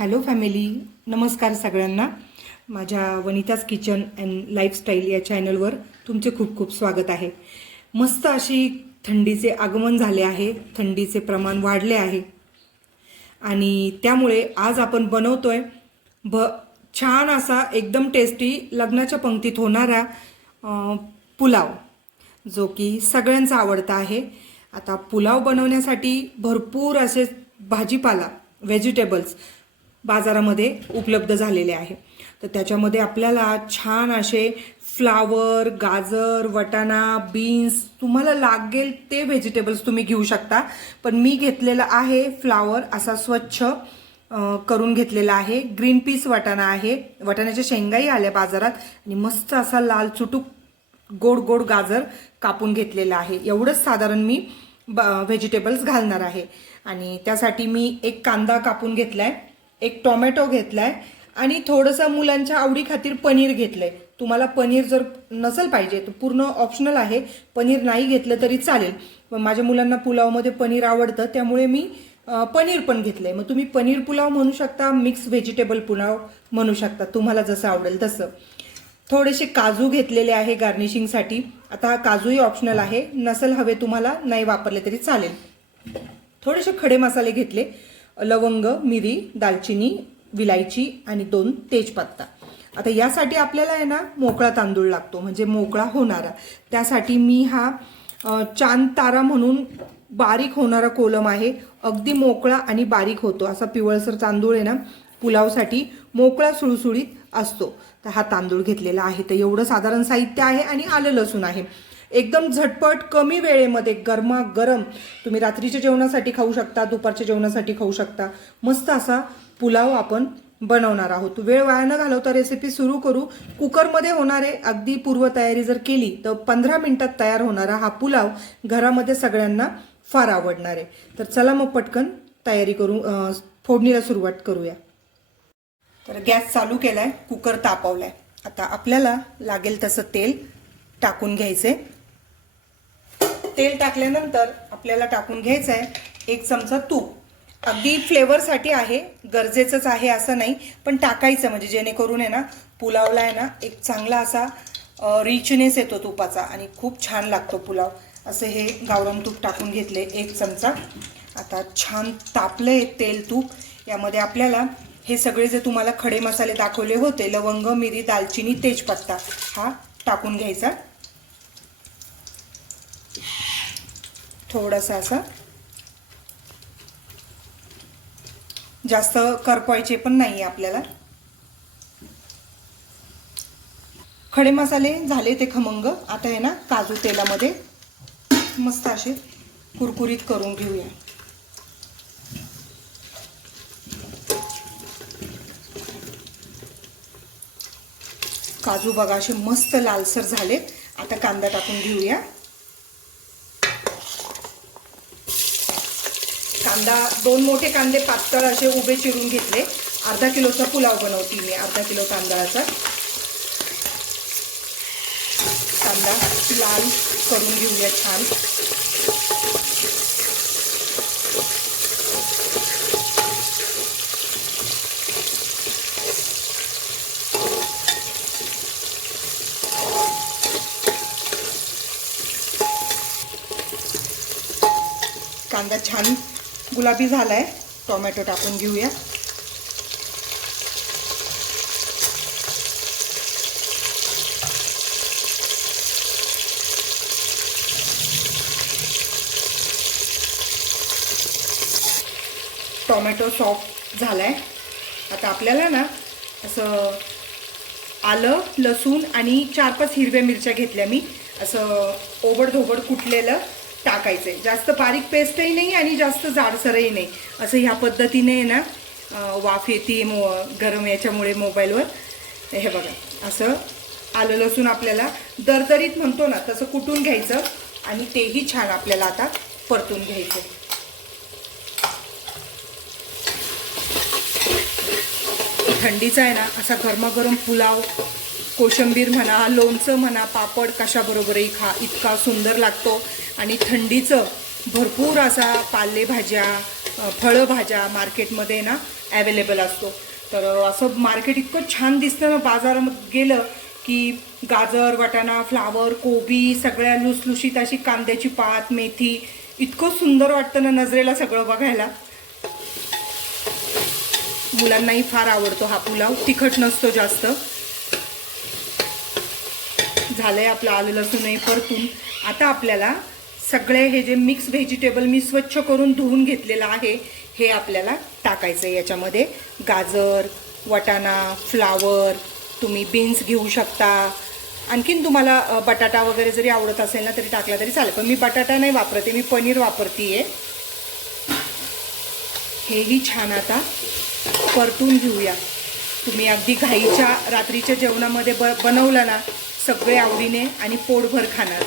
Hello family, नमस्कार सगळ्यांना. माझ्या वनिताज किचन अँड लाईफस्टाईल या चॅनलवर तुमचे खूप खूप स्वागत आहे. मस्त अशी थंडीचे आगमन झाले आहे, थंडीचे प्रमाण वाढले आहे आणि त्यामुळे आज आपण बनवतोय छान असा एकदम टेस्टी लग्नाच्या पंक्तीत होणारा पुलाव, जो की सगळ्यांचा आवडता आहे. आता पुलाव बनवण्यासाठी भरपूर असे भाजीपाला व्हेजिटेबल्स बाजारामध्ये उपलब्ध झालेले आहे. तर त्याच्यामध्ये आपल्याला छान असे फ्लावर, गाजर, वटाणा, बीन्स, तुम्हाला लागेल ते व्हेजिटेबल्स तुम्ही घेऊ शकता. पण मी घेतलेला आहे फ्लावर असा स्वच्छ करून घेतलेला आहे. ग्रीन पीस वटाणा आहे, वटाण्याच्या शेंगाही आल्या बाजारात आणि मस्त असा लाल चुटूक गोड गोड गाजर कापून घेतलेला आहे. एवढंच साधारण मी व्हेजिटेबल्स घालणार आहे. आणि त्यासाठी मी एक कांदा कापून घेतलाय, एक टोमॅटो घेतलाय आणि थोडंसं मुलांच्या आवडी खातीर पनीर घेतलंय. तुम्हाला पनीर जर नसेल पाहिजे तर पूर्ण ऑप्शनल आहे, पनीर नाही घेतलं तरी चालेल. पण माझ्या मुलांना पुलावमध्ये पनीर आवडतं, त्यामुळे मी पनीर पण घेतलंय. मग तुम्ही पनीर पुलाव म्हणू शकता, मिक्स व्हेजिटेबल पुलाव म्हणू शकता, तुम्हाला जसं आवडेल तसं. थोडेसे काजू घेतलेले आहे गार्निशिंगसाठी. आता काजूही ऑप्शनल आहे, नसेल हवे तुम्हाला नाही वापरले तरी चालेल. थोडेसे खडे मसाले घेतले, लवंग, मिरी, दालचिनी, विलायची आणि 2 तेजपत्ता. आता यासाठी आपल्याला आहे ना मोकळा तांदूळ लागतो, म्हणजे मोकळा होणारा. त्यासाठी मी हा चांद तारा म्हणून बारीक होणारा कोलम आहे. अगदी मोकळा आणि बारीक होतो असा पिवळसर तांदूळ आहे ना, पुलावसाठी मोकळा सुळसुळीत असतो. तर हा तांदूळ घेतलेला आहे. तर एवढं साधारण साहित्य आहे आणि आलं लसूण आहे. एकदम झटपट कमी वेळेमध्ये गरमागरम तुम्ही रात्रीच्या जेवणासाठी खाऊ शकता, दुपारच्या जेवणासाठी खाऊ शकता. मस्त असा पुलाव आपण बनवणार आहोत. वेळ वाया न घालवता रेसिपी सुरू करू. कुकरमध्ये होणारे अगदी पूर्वतयारी जर केली तर 15 मिनिटात तयार होणारा हा पुलाव घरामध्ये सगळ्यांना फार आवडणार आहे. तर चला मग पटकन तयारी करू, फोडणीला सुरुवात करूया. तर गॅस चालू केलाय, कुकर तापवलाय. आता आपल्याला लागेल तसं तेल टाकून घ्यायचंय. तेल टाकल्यानंतर आपल्याला टाकून घ्यायचं आहे 1 चमचा तूप. अगदी फ्लेवरसाठी आहे, गरजेचंच आहे असं नाही, पण टाकायचं म्हणजे जेणेकरून आहे ना पुलावला आहे ना एक चांगला असा रिचनेस येतो तुपाचा आणि खूप छान लागतो पुलाव. असं हे गावरान तूप टाकून घेतले 1 चमचा. आता छान तापलंय तेल तूप. यामध्ये आपल्याला हे सगळे जे तुम्हाला खडे मसाले दाखवले होते, लवंग, मिरी, दालचिनी, तेजपत्ता, हा टाकून घ्यायचा. थोडासा असा, जास्त करपवायचे पण नाही आपल्याला. खडे मसाले झाले ते खमंग. आता आहे ना काजू तेलामध्ये मस्त असे कुरकुरीत करून घेऊया. काजू बघा असे मस्त लालसर झाले. आता कांदा टाकून घेऊया. कांदा 2 मोठे कांदे पातळ असे उभे चिरून घेतले. अर्धा किलोचा पुलाव बनवते मी, अर्धा किलो तांदळाचा. कांदा लाल करून घेऊया छान. कांदा छान गुलाबी झालाय. टोमॅटो टाकून घेऊया. टोमॅटो सॉफ्ट झालाय. आता आपल्याला ना असं आलं, लसूण आणि 4-5 हिरव्या मिरच्या घेतल्या मी. असं ओबडधोबड कुटलेलं टाकायचंय. जास्त बारीक पेस्टही नाही आणि जास्त जाडसरही नाही. असं ह्या पद्धतीने ना वाफ येते गरम याच्यामुळे मोबाईलवर. हे बघा असं आलं लसूण आपल्याला दरदरीत म्हणतो ना तसं कुटून घ्यायचं आणि तेही छान आपल्याला आता परतून घ्यायचं. थंडीचा आहे ना असा गरमागरम पुलाव, कोशिंबीर म्हणा, लोणचं म्हणा, पापड कशाबरोबरही खा, इतका सुंदर लागतो. आणि थंडीचं भरपूर असा पालेभाज्या, फळं भाज्या मार्केटमध्ये ना ॲवेलेबल असतो. तर असं मार्केट इतकं छान दिसतं ना बाजारात गेलं की गाजर, वाटाणा, फ्लावर, कोबी सगळ्या लुसलुशीत अशी कांद्याची पात, मेथी, इतकं सुंदर वाटतं ना नजरेला सगळं बघायला. मुलांनाही फार आवडतो हा पुलाव, तिखट नसतो जास्त. झालंय आपलं आलं लसूणही परतून. आता आपल्याला सगळे हे जे मिक्स व्हेजिटेबल मी स्वच्छ करून धुवून घेतलेलं आहे हे आपल्याला टाकायचं आहे याच्यामध्ये. गाजर, वाटाणा, फ्लावर, तुम्ही बीन्स घेऊ शकता. आणखीन तुम्हाला बटाटा वगैरे जरी आवडत असेल ना तरी टाकला तरी चालेल, पण मी बटाटा नाही वापरते, मी पनीर वापरते. हेही छान आता परतून घेऊया. तुम्ही अगदी घाईच्या रात्रीच्या जेवणामध्ये बनवलं ना सगळे आवडीने आणि पोटभर खाणार.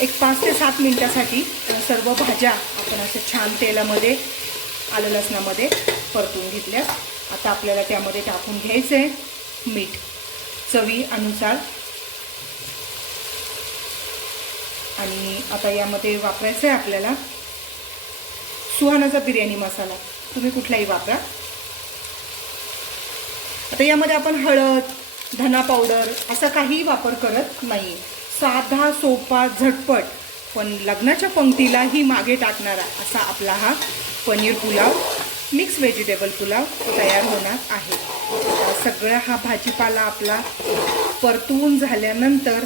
एक 5 ते 7 मिनिटासाठी सर्व भाज्या आपण अशा छान तेलामध्ये आलं लसणामध्ये परतून घेतल्या. आता आपल्याला त्यामध्ये टाकून घ्यायचं आहे मीठ चवी अनुसार. आणि आता यामध्ये वापरायचं आहे आपल्याला सुहानाचा बिर्याणी मसाला, तुम्ही कुठलाही वापरा. आता यामध्ये आपण हळद, धना पावडर असा काही वापर करत नाही. साधा सोपा झटपट पण लग्नाच्या पंक्तीलाही मागे टाकणारा असा आपला हा पनीर पुलाव, मिक्स व्हेजिटेबल पुलाव तयार होणार आहे. सगळा हा भाजीपाला आपला परतवून झाल्यानंतर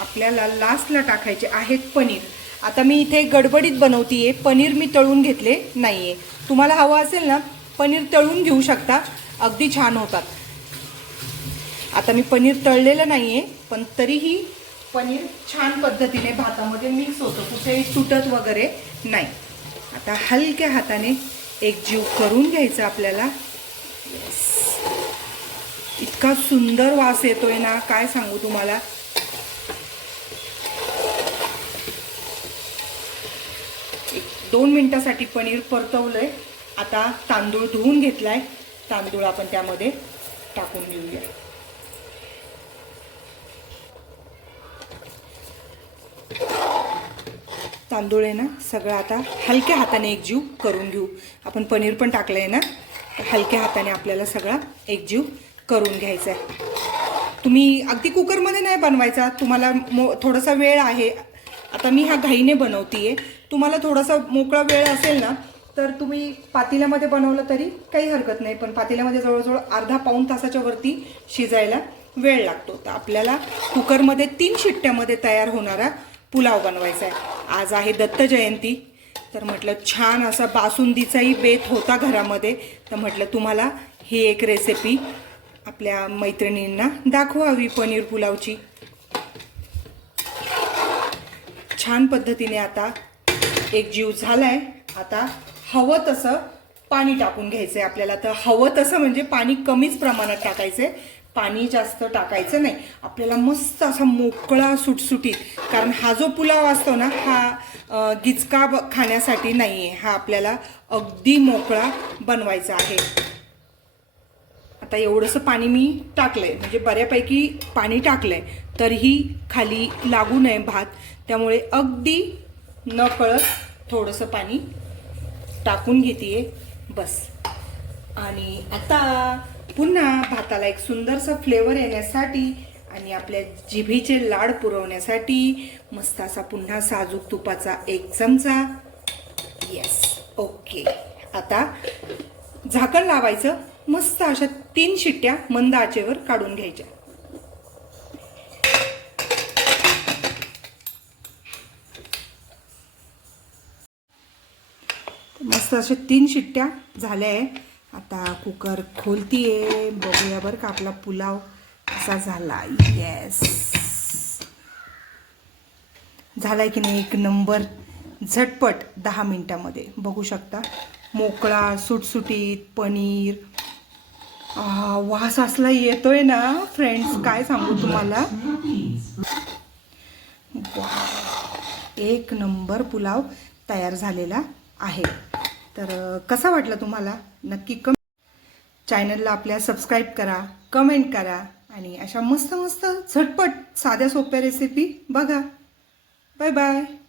आपल्याला लास्टला टाकायचे आहेत पनीर. आता मी इथे गडबडीत बनवते, पनीर मी तळून घेतले नाही आहे. तुम्हाला हवं असेल ना पनीर तळून घेऊ शकता, अगदी छान होतात. आता मी पनीर तळलेलं नाही आहे, पण तरीही पनीर छान पद्धतीने भातामध्ये मिक्स होतं, कुठेही तुटत वगैरे नाही. आता हलक्या हाताने एकजीव करून घ्यायचं आपल्याला. इतका सुंदर वास येतोय ना काय सांगू तुम्हाला. एक 2 मिनिटासाठी पनीर परतवलंय. आता तांदूळ धुवून घेतलाय, तांदूळ आपण त्यामध्ये टाकून घेऊया. तांदूळ आहे ना सगळं आता हलक्या हाताने एकजीव करून घेऊ. आपण पनीर पण टाकलं आहे ना, हलक्या हाताने आपल्याला सगळा एकजीव करून घ्यायचा आहे. तुम्ही अगदी कुकरमध्ये नाही बनवायचा, तुम्हाला थोडासा वेळ आहे. आता मी हा घाईने बनवते, तुम्हाला थोडासा मोकळा वेळ असेल ना तर तुम्ही पातेल्यामध्ये बनवलं तरी काही हरकत नाही, पण पातेल्यामध्ये जवळजवळ अर्धा-पाऊण तासाच्या वरती शिजायला वेळ लागतो. तर आपल्याला कुकरमध्ये 3 शिट्ट्यामध्ये तयार होणारा पुलाव बनवायचा आहे. आज आहे दत्त जयंती, तर म्हटलं छान असा बासुंदीचाही बेत होता घरामध्ये, तर म्हटलं तुम्हाला ही एक रेसिपी आपल्या मैत्रिणींना दाखवावी पनीर पुलावची. छान पद्धतीने आता एकजीव झालाय. आता हवं तसं पाणी टाकून घ्यायचं आहे आपल्याला. तर हवं तसं म्हणजे पाणी कमीच प्रमाणात टाकायचं आहे, पाणी जास्त टाकायचं नाही. आपल्याला मस्त असा मोकळा सुटसुटीत, कारण हा जो पुलाव असतो ना हा गिचका खाण्यासाठी नाही आहे, हा आपल्याला अगदी मोकळा बनवायचा आहे. आता एवढंसं पाणी मी टाकलंय, म्हणजे बऱ्यापैकी पाणी टाकलंय, तरीही खाली लागू नये भात, त्यामुळे अगदी न कळत थोडंसं पाणी टाकून घेते बस. आणि आता पुन्हा भाताला एक सुंदरसा फ्लेवर येण्यासाठी आणि आपल्या जिभेचे लाड पुरवण्यासाठी मस्त असा पुन्हा साजूक तुपाचा 1 चमचा. Yes, okay. आता झाकण लावायचं, मस्त अशा 3 शिट्ट्या मंद आचेवर काढून घ्यायच्या. मस्त अशा 3 शिट्ट्या झाल्या आहे. आता कुकर खोलतीये, बघूया बरं का आपला पुलाव कसा झाला. येस, झालाय की नाही एक नंबर. झटपट 10 मिनिटामध्ये बघू शकता. मोकळा सुटसुटीत पनीर. वास असला येतोय ना फ्रेंड्स, काय सांगू तुम्हाला. एक नंबर पुलाव तयार झालेला आहे. तर कसा वाटला तुम्हाला नक्की चॅनलला आपल्या सबस्क्राईब करा, कमेंट करा आणि अशा मस्त मस्त झटपट साध्या सोप्या रेसिपी बघा. Bye bye.